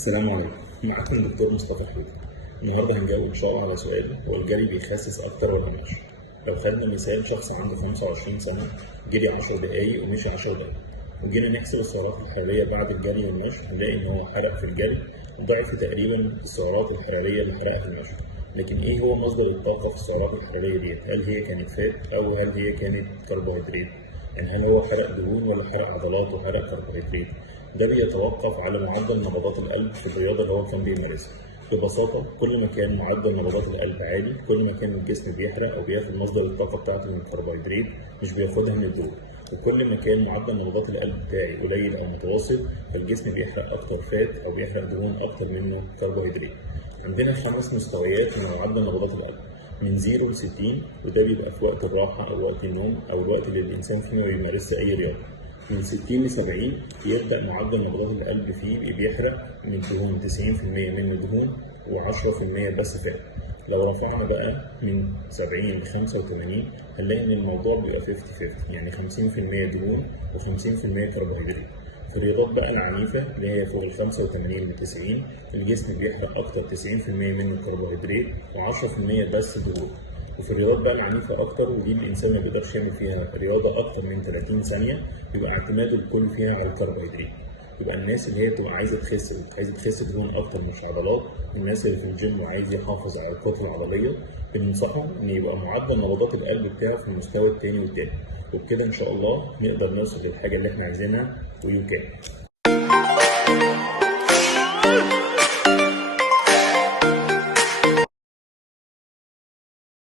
السلام عليكم، معاكم الدكتور مصطفى حبيبي. النهارده هنجاوب ان شاء الله على سؤال: هو الجري بيخسس اكتر ولا المشي؟ لو خدنا مثال شخص عنده 25 سنه جري 10 دقايق ومشي 10 دقايق، وجينا نحسب السعرات الحراريه بعد الجري والمشي، هنلاقي ان هو حرق في الجري ضعف تقريبا السعرات الحراريه اللي حرقها في المشي. لكن ايه هو مصدر الطاقه في السعرات الحراريه ديت؟ هل هي كانت فات او هل هي كانت كربوهيدرات؟ يعني هل هو حرق دهون ولا حرق عضلات وحرق كربوهيدرات؟ ده بيتوقف على معدل نبضات القلب في الرياضه اللي هو كان بيمارسها. ببساطه كل ما كان معدل نبضات القلب عالي، كل ما كان الجسم بيحرق او بياخد مصدر الطاقه بتاعته من الكربوهيدرات، مش بياخدها من الدهون. وكل ما كان معدل نبضات القلب بتاعي قليل او متوسط، فالجسم بيحرق اكتر فات او بيحرق دهون اكتر منه كربوهيدرات. عندنا 5 مستويات من معدل نبضات القلب، من 0 ل 60، وده بيبقى في وقت الراحه او وقت النوم او الوقت اللي الانسان فيه ما بيمارسش اي رياضه. من 60 ل 70 يبدأ معدل نبضات القلب فيه بيحرق من الدهون 90% منه دهون و10% بس فات. لو رفعنا بقى من 70 ل 85 هنلاقي إن الموضوع بيبقى 50-50، يعني 50% دهون و50% كربوهيدرات. في الرياضات بقى العنيفة اللي هي فوق ال 85 ل 90 الجسم بيحرق أكتر، 90% منه كربوهيدرات و10% بس دهون. وفي الرياضات بقى العنيفة أكتر، ودي الإنسان ما بيقدرش يعمل فيها رياضة أكتر من 30 ثانية، بيبقى اعتماده الكل فيها على الكربوهيدرات. يبقى الناس اللي هي بتبقى عايزة تخس دهون أكتر مش عضلات، الناس اللي في الجيم وعايز يحافظ على الكتلة العضلية، بننصحهم إن يبقى معدل نبضات القلب بتاعه في المستوى التاني والتالت، وبكده إن شاء الله نقدر نوصل للحاجة اللي إحنا عايزينها ويمكن